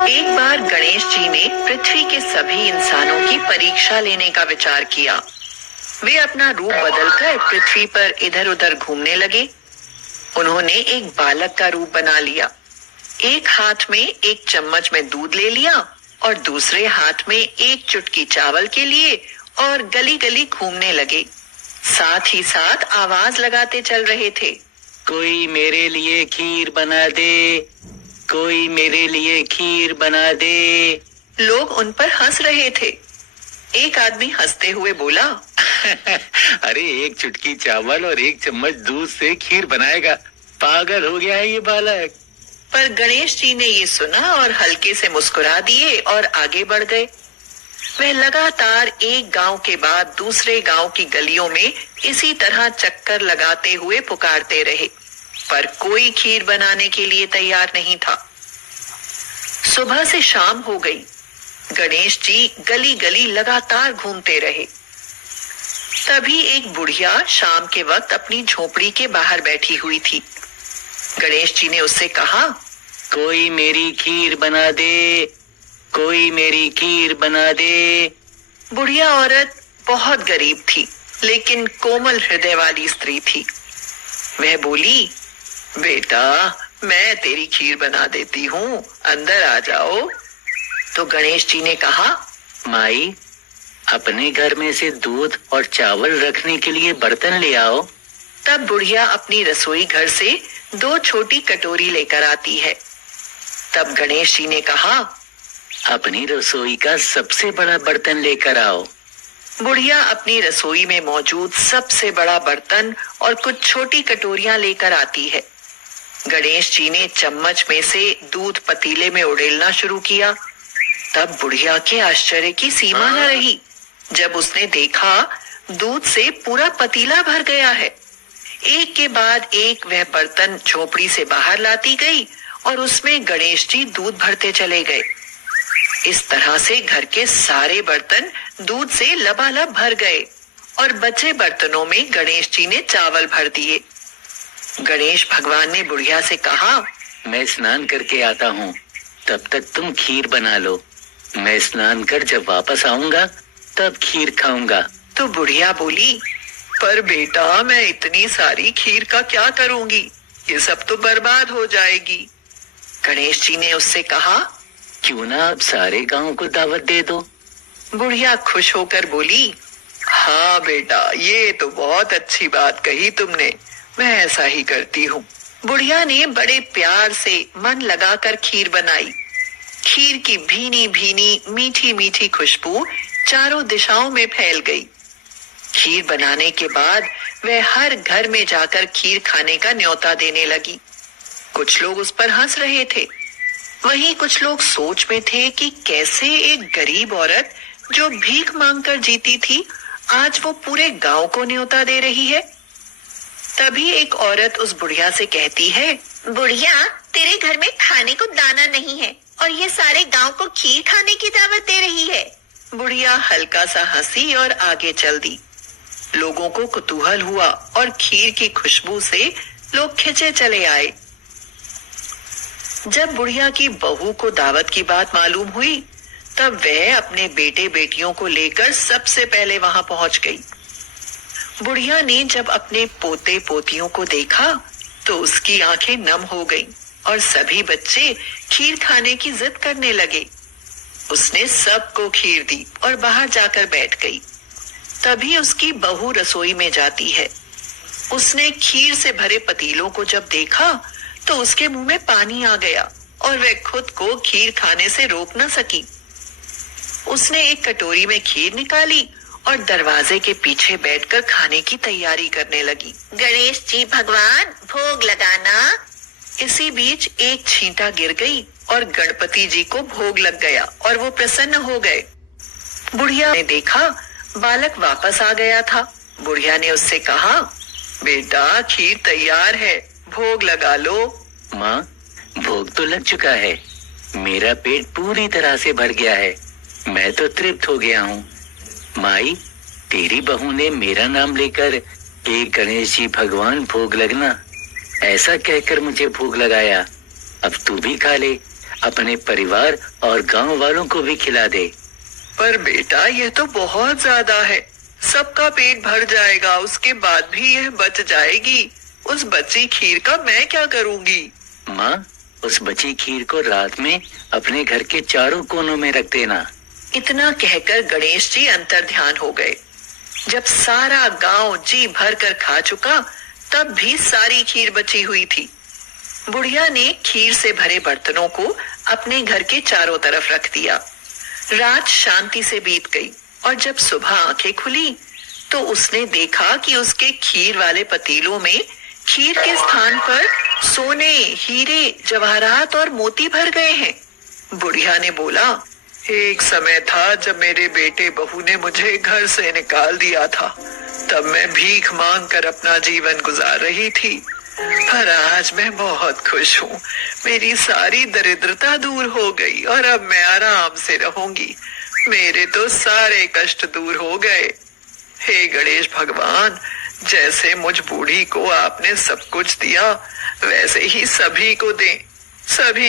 एक बार गणेश जी ने पृथ्वी के सभी इंसानों की परीक्षा लेने का विचार किया। वे अपना रूप बदलकर पृथ्वी पर इधर उधर घूमने लगे। उन्होंने एक बालक का रूप बना लिया। एक हाथ में एक चम्मच में दूध ले लिया और दूसरे हाथ में एक चुटकी चावल के लिए और गली गली घूमने लगे। साथ ही साथ आवाज लगाते चल रहे थे, कोई मेरे लिए खीर बना दे, कोई मेरे लिए खीर बना दे। लोग उन पर हंस रहे थे। एक आदमी हंसते हुए बोला, अरे एक चुटकी चावल और एक चम्मच दूध से खीर बनाएगा, पागल हो गया है ये बालक। पर गणेश जी ने ये सुना और हल्के से मुस्कुरा दिए और आगे बढ़ गए। वह लगातार एक गांव के बाद दूसरे गांव की गलियों में इसी तरह चक्कर लगाते हुए पुकारते रहे, पर कोई खीर बनाने के लिए तैयार नहीं था। सुबह से शाम हो गई। गणेश जी गली गली लगातार घूमते रहे। तभी एक बुढ़िया शाम के वक्त अपनी झोपड़ी के बाहर बैठी हुई थी। गणेश जी ने उससे कहा, कोई मेरी खीर बना दे, कोई मेरी खीर बना दे। बुढ़िया औरत बहुत गरीब थी, लेकिन कोमल हृदय वाली स्त्री थी। वह बोली, बेटा मैं तेरी खीर बना देती हूँ, अंदर आ जाओ। तो गणेश जी ने कहा, माई अपने घर में से दूध और चावल रखने के लिए बर्तन ले आओ। तब बुढ़िया अपनी रसोई घर से 2 छोटी कटोरी लेकर आती है। तब गणेश जी ने कहा, अपनी रसोई का सबसे बड़ा बर्तन लेकर आओ। बुढ़िया अपनी रसोई में मौजूद सबसे बड़ा बर्तन और कुछ छोटी कटोरियां लेकर आती है। गणेश जी ने चम्मच में से दूध पतीले में उड़ेलना शुरू किया। तब बुढ़िया के आश्चर्य की सीमा न रही जब उसने देखा दूध से पूरा पतीला भर गया है। एक के बाद एक वह बर्तन झोपड़ी से बाहर लाती गई और उसमें गणेश जी दूध भरते चले गए। इस तरह से घर के सारे बर्तन दूध से लबालब भर गए और बचे बर्तनों में गणेश जी ने चावल भर दिए। गणेश भगवान ने बुढ़िया से कहा, मैं स्नान करके आता हूँ, तब तक तुम खीर बना लो। मैं स्नान कर जब वापस आऊंगा तब खीर खाऊंगा। तो बुढ़िया बोली, पर बेटा मैं इतनी सारी खीर का क्या करूंगी, ये सब तो बर्बाद हो जाएगी। गणेश जी ने उससे कहा, क्यों ना आप सारे गांव को दावत दे दो। बुढ़िया खुश होकर बोली, हाँ बेटा ये तो बहुत अच्छी बात कही तुमने, मैं ऐसा ही करती हूँ। बुढ़िया ने बड़े प्यार से मन लगाकर खीर बनाई। खीर की भीनी भीनी मीठी मीठी खुशबू चारों दिशाओं में फैल गई। खीर बनाने के बाद वह हर घर में जाकर खीर खाने का न्योता देने लगी। कुछ लोग उस पर हंस रहे थे, वहीं कुछ लोग सोच में थे कि कैसे एक गरीब औरत जो भीख मांगकर जीती थी आज वो पूरे गांव को न्योता दे रही है। तभी एक औरत उस बुढ़िया से कहती है, बुढ़िया तेरे घर में खाने को दाना नहीं है और ये सारे गांव को खीर खाने की दावत दे रही है। बुढ़िया हल्का सा हंसी और आगे चल दी। लोगों को कुतूहल हुआ और खीर की खुशबू से लोग खिंचे चले आए। जब बुढ़िया की बहू को दावत की बात मालूम हुई तब वह अपने बेटे बेटियों को लेकर सबसे पहले वहां पहुंच गई। बुढ़िया ने जब अपने पोते पोतियों को देखा तो उसकी आंखें नम हो गईं और सभी बच्चे खीर खाने की जिद करने लगे। उसने सबको खीर दी और बाहर जाकर बैठ गई। तभी उसकी बहू रसोई में जाती है। उसने खीर से भरे पतीलों को जब देखा तो उसके मुंह में पानी आ गया और वह खुद को खीर खाने से रोक न सकी। उसने एक कटोरी में खीर निकाली और दरवाजे के पीछे बैठकर खाने की तैयारी करने लगी। गणेश जी भगवान भोग लगाना। इसी बीच एक छींटा गिर गई और गणपति जी को भोग लग गया और वो प्रसन्न हो गए। बुढ़िया ने देखा बालक वापस आ गया था। बुढ़िया ने उससे कहा, बेटा खीर तैयार है, भोग लगा लो। माँ भोग तो लग चुका है, मेरा पेट पूरी तरह से भर गया है, मैं तो तृप्त हो गया हूँ। माई तेरी बहू ने मेरा नाम लेकर एक गणेश जी भगवान भोग लगना ऐसा कहकर मुझे भोग लगाया। अब तू भी खा ले, अपने परिवार और गांव वालों को भी खिला दे। पर बेटा यह तो बहुत ज्यादा है, सबका पेट भर जाएगा, उसके बाद भी यह बच जाएगी। उस बची खीर का मैं क्या करूंगी? माँ, उस बची खीर को रात में अपने घर के चारों कोनों में रख देना। इतना कहकर गणेश जी अंतर ध्यान हो गए। जब सारा गांव जी भर कर खा चुका, तब भी सारी खीर बची हुई थी। बुढ़िया ने खीर से भरे बर्तनों को अपने घर के चारों तरफ रख दिया। रात शांति से बीत गई और जब सुबह आंखें खुली तो उसने देखा कि उसके खीर वाले पतीलों में खीर के स्थान पर सोने, हीरे, जवाहरात और मोती भर गए हैं। बुढ़िया ने बोला, एक समय था जब मेरे बेटे बहू ने मुझे घर से निकाल दिया था, तब मैं भीख मांग कर अपना जीवन गुजार रही थी, पर आज मैं बहुत खुश हूँ। मेरी सारी दरिद्रता दूर हो गई और अब मैं आराम से रहूंगी। मेरे तो सारे कष्ट दूर हो गए। हे गणेश भगवान, जैसे मुझ बूढ़ी को आपने सब कुछ दिया, वैसे ही सभी को दें। सभी